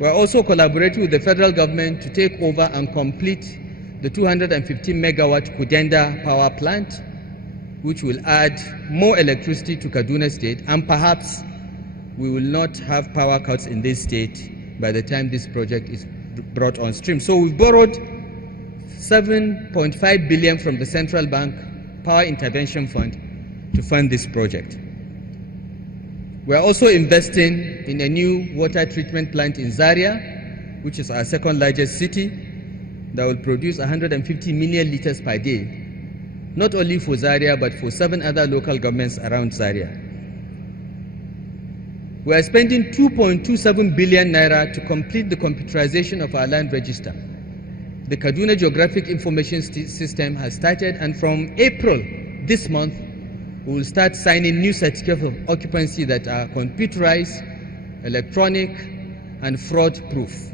We're also collaborating with the federal government to take over and complete the 215 megawatt Kudenda power plant, which will add more electricity to Kaduna State, and perhaps we will not have power cuts in this state by the time this project is brought on stream. So we've borrowed 7.5 billion from the Central Bank Power Intervention Fund to fund this project. We are also investing in a new water treatment plant in Zaria, which is our second largest city, that will produce 150 million liters per day, not only for Zaria, but for 7 other local governments around Zaria. We are spending 2.27 billion naira to complete the computerization of our land register. The Kaduna Geographic Information System has started, and from April this month, we will start signing new certificates of occupancy that are computerized, electronic, and fraud-proof.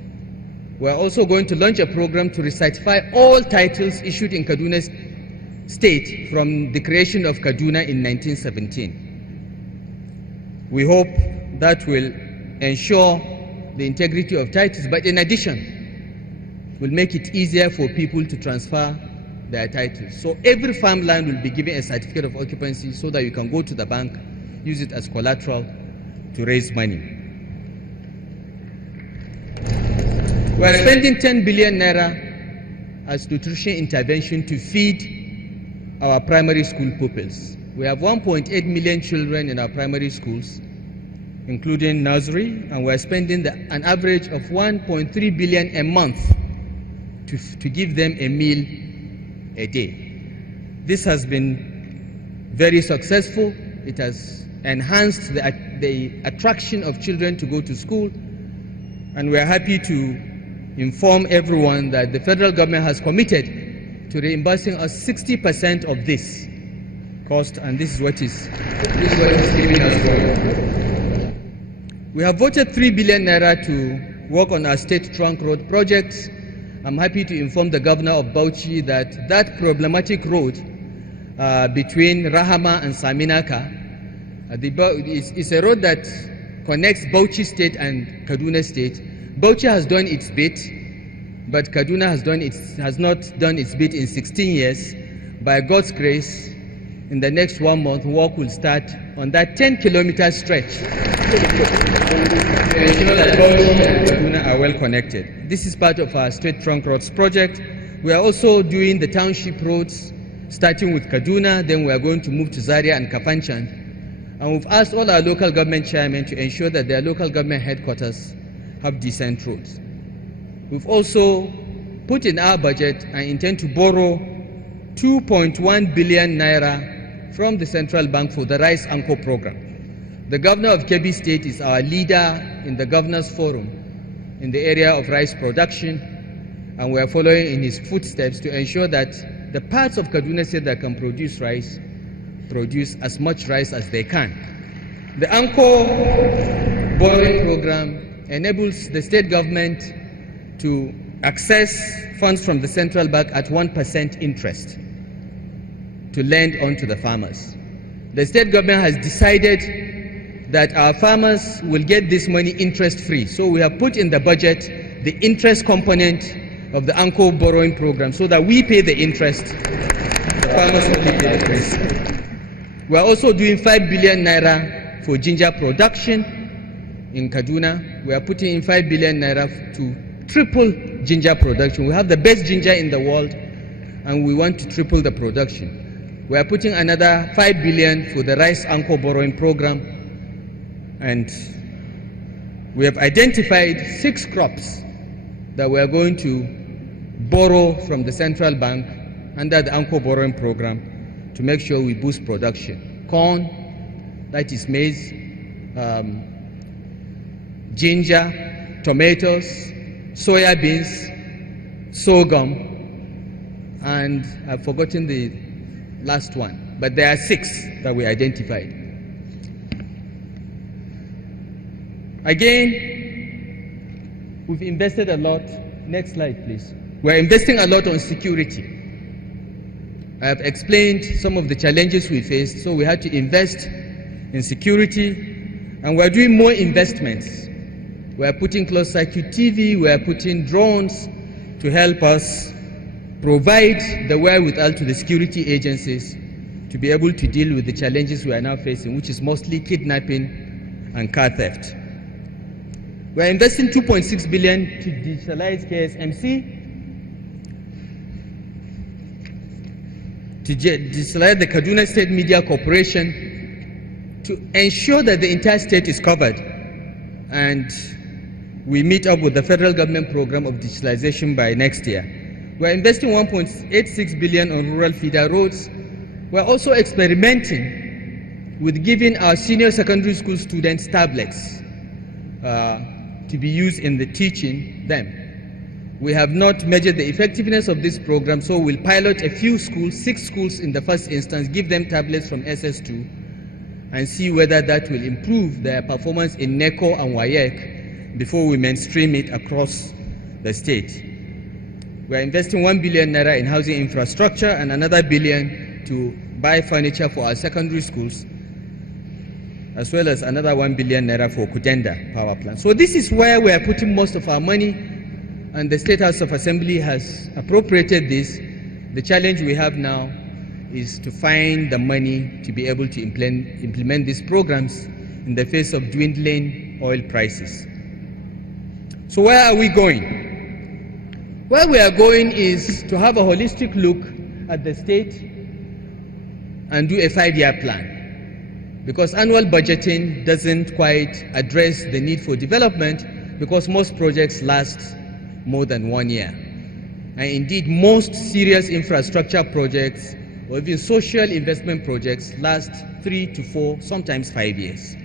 We are also going to launch a program to recertify all titles issued in Kaduna State from the creation of Kaduna in 1917. We hope that will ensure the integrity of titles, but in addition, will make it easier for people to transfer their titles. So every farmland will be given a certificate of occupancy so that you can go to the bank, use it as collateral to raise money. We are spending 10 billion naira as nutrition intervention to feed our primary school pupils. We have 1.8 million children in our primary schools, including nursery, and we are spending an average of 1.3 billion a month to give them a meal a day. This has been very successful. It has enhanced the attraction of children to go to school, and we are happy to inform everyone that the federal government has committed to reimbursing us 60% of this cost, and this is what is giving us going. We have voted 3 billion naira to work on our state trunk road projects. I'm happy to inform the governor of Bauchi that that problematic road between Rahama and Saminaka is a road that connects Bauchi State and Kaduna State. Bauchi has done its bit, but Kaduna has not done its bit in 16 years. By God's grace, in the next 1 month, work will start on that 10-kilometer stretch to ensure that Bauchi and Kaduna are well connected. This is part of our State Trunk Roads project. We are also doing the township roads, starting with Kaduna, then we are going to move to Zaria and Kafanchan. And we've asked all our local government chairmen to ensure that their local government headquarters have decent roads. We've also put in our budget and intend to borrow 2.1 billion naira from the central bank for the Rice Anchor program. The governor of Kebbi State is our leader in the governors forum in the area of rice production, and we are following in his footsteps to ensure that the parts of Kaduna State that can produce rice produce as much rice as they can. The Anchor borrowing program enables the state government to access funds from the central bank at 1% interest to lend on to the farmers. The state government has decided that our farmers will get this money interest-free. So we have put in the budget the interest component of the Anchor borrowing program so that we pay the interest, the farmers only pay the risk. We are also doing 5 billion naira for ginger production in Kaduna. We are putting in 5 billion naira to triple ginger production. We have the best ginger in the world, and we want to triple the production. We are putting another 5 billion for the Rice Anchor borrowing program, and we have identified 6 crops that we are going to borrow from the central bank under the Anchor borrowing program to make sure we boost production. Corn, that is maize, ginger, tomatoes, soya beans, sorghum, and I've forgotten the last one, but there are 6 that we identified. Again, we've invested a lot. Next slide, please. We're investing a lot on security. I have explained some of the challenges we faced, so we had to invest in security, and we're doing more investments We are putting closed-circuit TV, we are putting drones to help us provide the wherewithal to the security agencies to be able to deal with the challenges we are now facing, which is mostly kidnapping and car theft. We are investing 2.6 billion to digitalize KSMC, to digitalize the Kaduna State Media Corporation, to ensure that the entire state is covered. And we meet up with the federal government program of digitalization by next year. We are investing 1.86 billion on rural feeder roads. We are also experimenting with giving our senior secondary school students tablets to be used in the teaching them. We have not measured the effectiveness of this program, so we'll pilot a few schools, 6 schools in the first instance, give them tablets from SS2 and see whether that will improve their performance in NECO and WAEC before we mainstream it across the state. We are investing 1 billion naira in housing infrastructure and another billion to buy furniture for our secondary schools, as well as another 1 billion naira for Kudenda power plant. So this is where we are putting most of our money, and the State House of Assembly has appropriated this. The challenge we have now is to find the money to be able to implement these programs in the face of dwindling oil prices. So where are we going? Where we are going is to have a holistic look at the state and do a 5-year plan, because annual budgeting doesn't quite address the need for development, because most projects last more than 1 year. And indeed, most serious infrastructure projects or even social investment projects last 3 to 4, sometimes 5 years.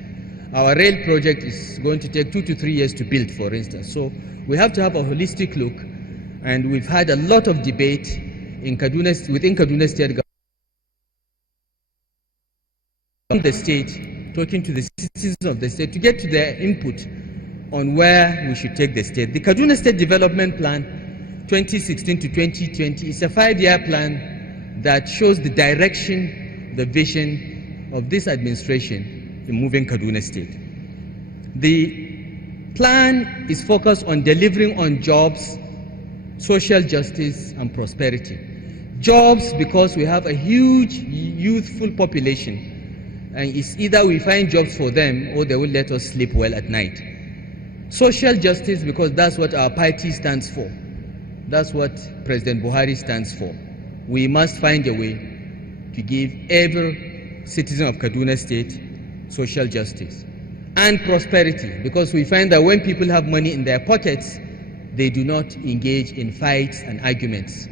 Our rail project is going to take 2 to 3 years to build, for instance. So we have to have a holistic look, and we've had a lot of debate in within Kaduna State government, the state, talking to the citizens of the state to get to their input on where we should take the state. The Kaduna State Development Plan 2016 to 2020 is a 5-year plan that shows the direction, the vision of this administration in moving Kaduna State. The plan is focused on delivering on jobs, social justice, and prosperity. Jobs, because we have a huge youthful population, and it's either we find jobs for them or they will let us sleep well at night. Social justice, because that's what our party stands for. That's what President Buhari stands for. We must find a way to give every citizen of Kaduna State social justice. And prosperity, because we find that when people have money in their pockets, they do not engage in fights and arguments.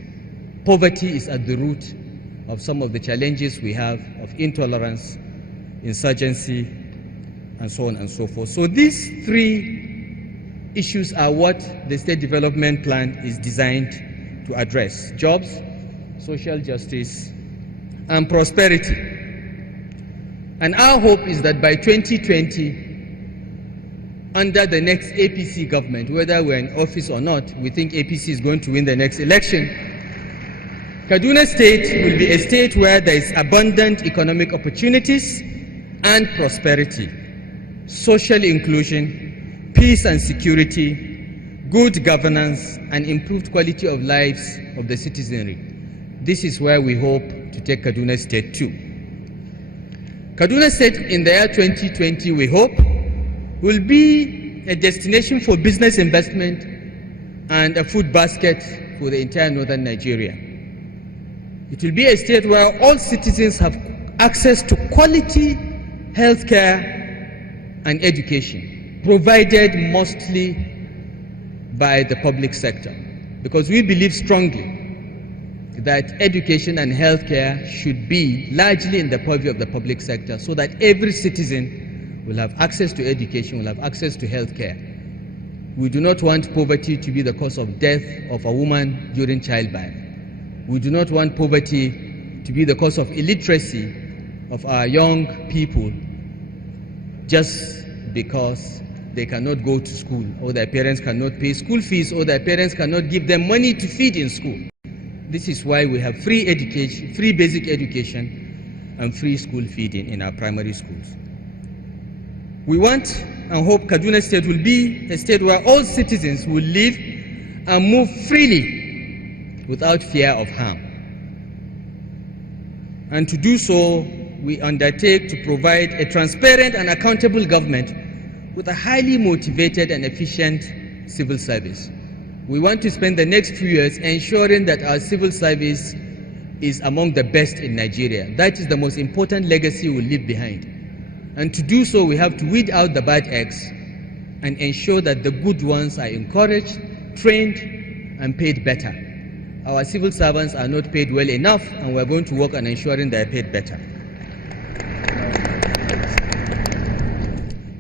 Poverty is at the root of some of the challenges we have of intolerance, insurgency, and so on and so forth. So these 3 issues are what the State Development Plan is designed to address: jobs, social justice, and prosperity. And our hope is that by 2020, under the next APC government, whether we're in office or not, we think APC is going to win the next election, Kaduna State will be a state where there is abundant economic opportunities and prosperity, social inclusion, peace and security, good governance, and improved quality of lives of the citizenry. This is where we hope to take Kaduna State to. Kaduna State in the year 2020, we hope, will be a destination for business investment and a food basket for the entire northern Nigeria. It will be a state where all citizens have access to quality healthcare and education, provided mostly by the public sector, because we believe strongly that education and healthcare should be largely in the purview of the public sector, so that every citizen will have access to education, will have access to healthcare. We do not want poverty to be the cause of death of a woman during childbirth. We do not want poverty to be the cause of illiteracy of our young people just because they cannot go to school, or their parents cannot pay school fees, or their parents cannot give them money to feed in school. This is why we have free education, free basic education, and free school feeding in our primary schools. We want and hope Kaduna State will be a state where all citizens will live and move freely without fear of harm. And to do so, we undertake to provide a transparent and accountable government with a highly motivated and efficient civil service. We want to spend the next few years ensuring that our civil service is among the best in Nigeria. That is the most important legacy we'll leave behind. And to do so, we have to weed out the bad eggs and ensure that the good ones are encouraged, trained, and paid better. Our civil servants are not paid well enough, and we're going to work on ensuring they are paid better.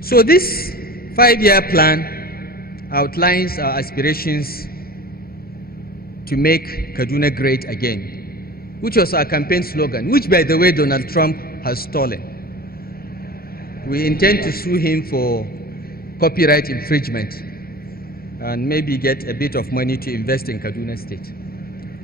So this 5-year plan outlines our aspirations to make Kaduna great again, which was our campaign slogan, which, by the way, Donald Trump has stolen. We intend to sue him for copyright infringement and maybe get a bit of money to invest in Kaduna State.